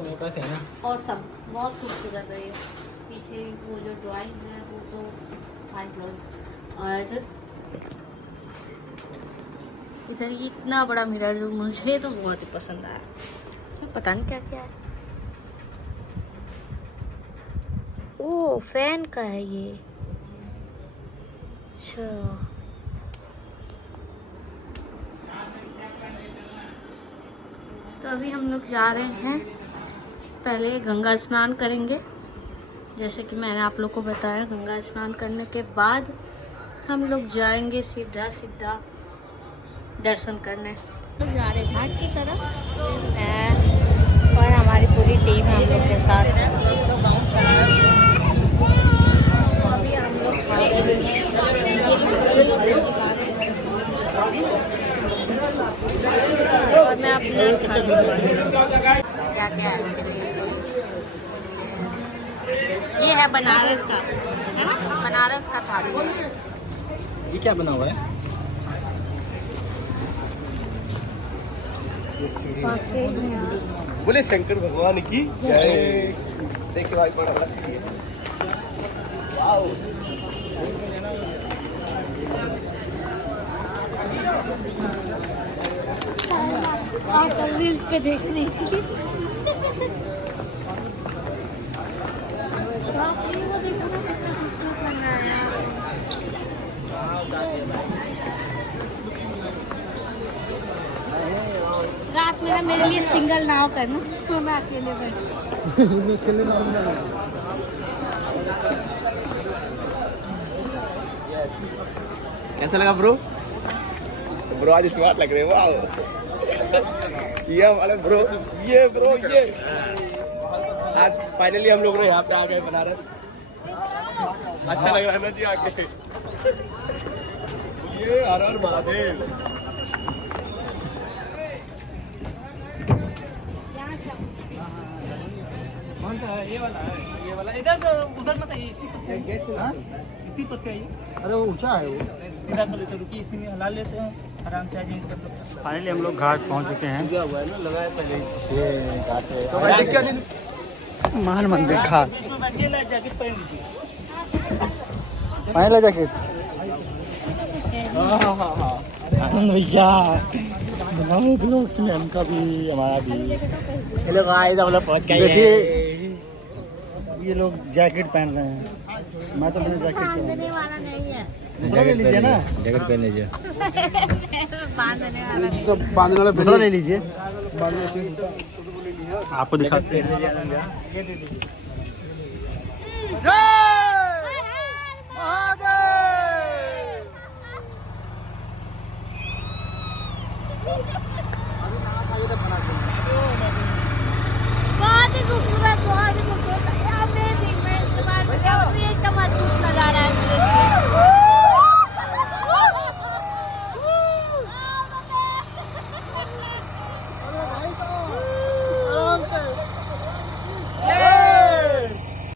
मोटा से है ना। और सब बहुत खूबसूरत है ये। पीछे वो जो ड्राइंग है वो तो हाई क्लास। और इधर ये इतना बड़ा मिरर जो मुझे तो बहुत ही पसंद आया। इसमें पता नहीं क्या क्या है। ओ फैन का है ये। अच्छा तो अभी हम लोग जा रहे हैं, पहले गंगा स्नान करेंगे जैसे कि मैंने आप लोग को बताया। गंगा स्नान करने के बाद हम लोग जाएंगे सीधा सीधा दर्शन करने। लोग जा रहे घाट की तरफ है और हमारी पूरी टीम है हम लोग के साथ। अभी हम लोग और मैं अपने क्या क्या है जलेबी, ये है बनारस का, है ना, बनारस का थाली है। ये क्या बना हुआ है? बोले शंकर भगवान की जय। देखिए भाई बड़ा वाह। आजकल रील्स पे देख रही थी। रात में ना मेरे लिए सिंगल नाव करना, तो मैं अकेले बैठ। कैसा लगा ब्रो? ब्रो आज स्मार्ट लग रहे हो। वाह ये वाले ब्रो, ये ब्रो ये आज फाइनली हम लोग यहाँ पे आ गए बनारस। अच्छा लग रहा है ना जी आके। ये हर हर महादेव। कौन सा है? ये वाला है, ये वाला इधर उधर मत आइए, इसी पर चाहिए। अरे वो ऊंचा है वो। रुकी इसी में हला लेते हैं आराम से। आइए सब लोग। फाइनली हम लोग घाट पहुंच चुके हैं। हुआ है ना, लगाया पहले से घाट पे। महान मंदिर घाट। बैठिए, जैकेट पहन लीजिए। पहन ला जैकेट। आनंद भैया ब्लॉग्स में हमका भी, हमारा भी। हेलो गाइस, हम लोग पहुंच गए। देखिए ये लोग जैकेट पहन रहे हैं। मैं तो मैंने जैकेट बांधने वाला नहीं है। दूसरा ले लीजिए ना। जैकेट पहन लीजिए। बांधने वाला नहीं। बांधने वाला दूसरा ले लीजिए। आपको दिखाते हैं। हाय हाय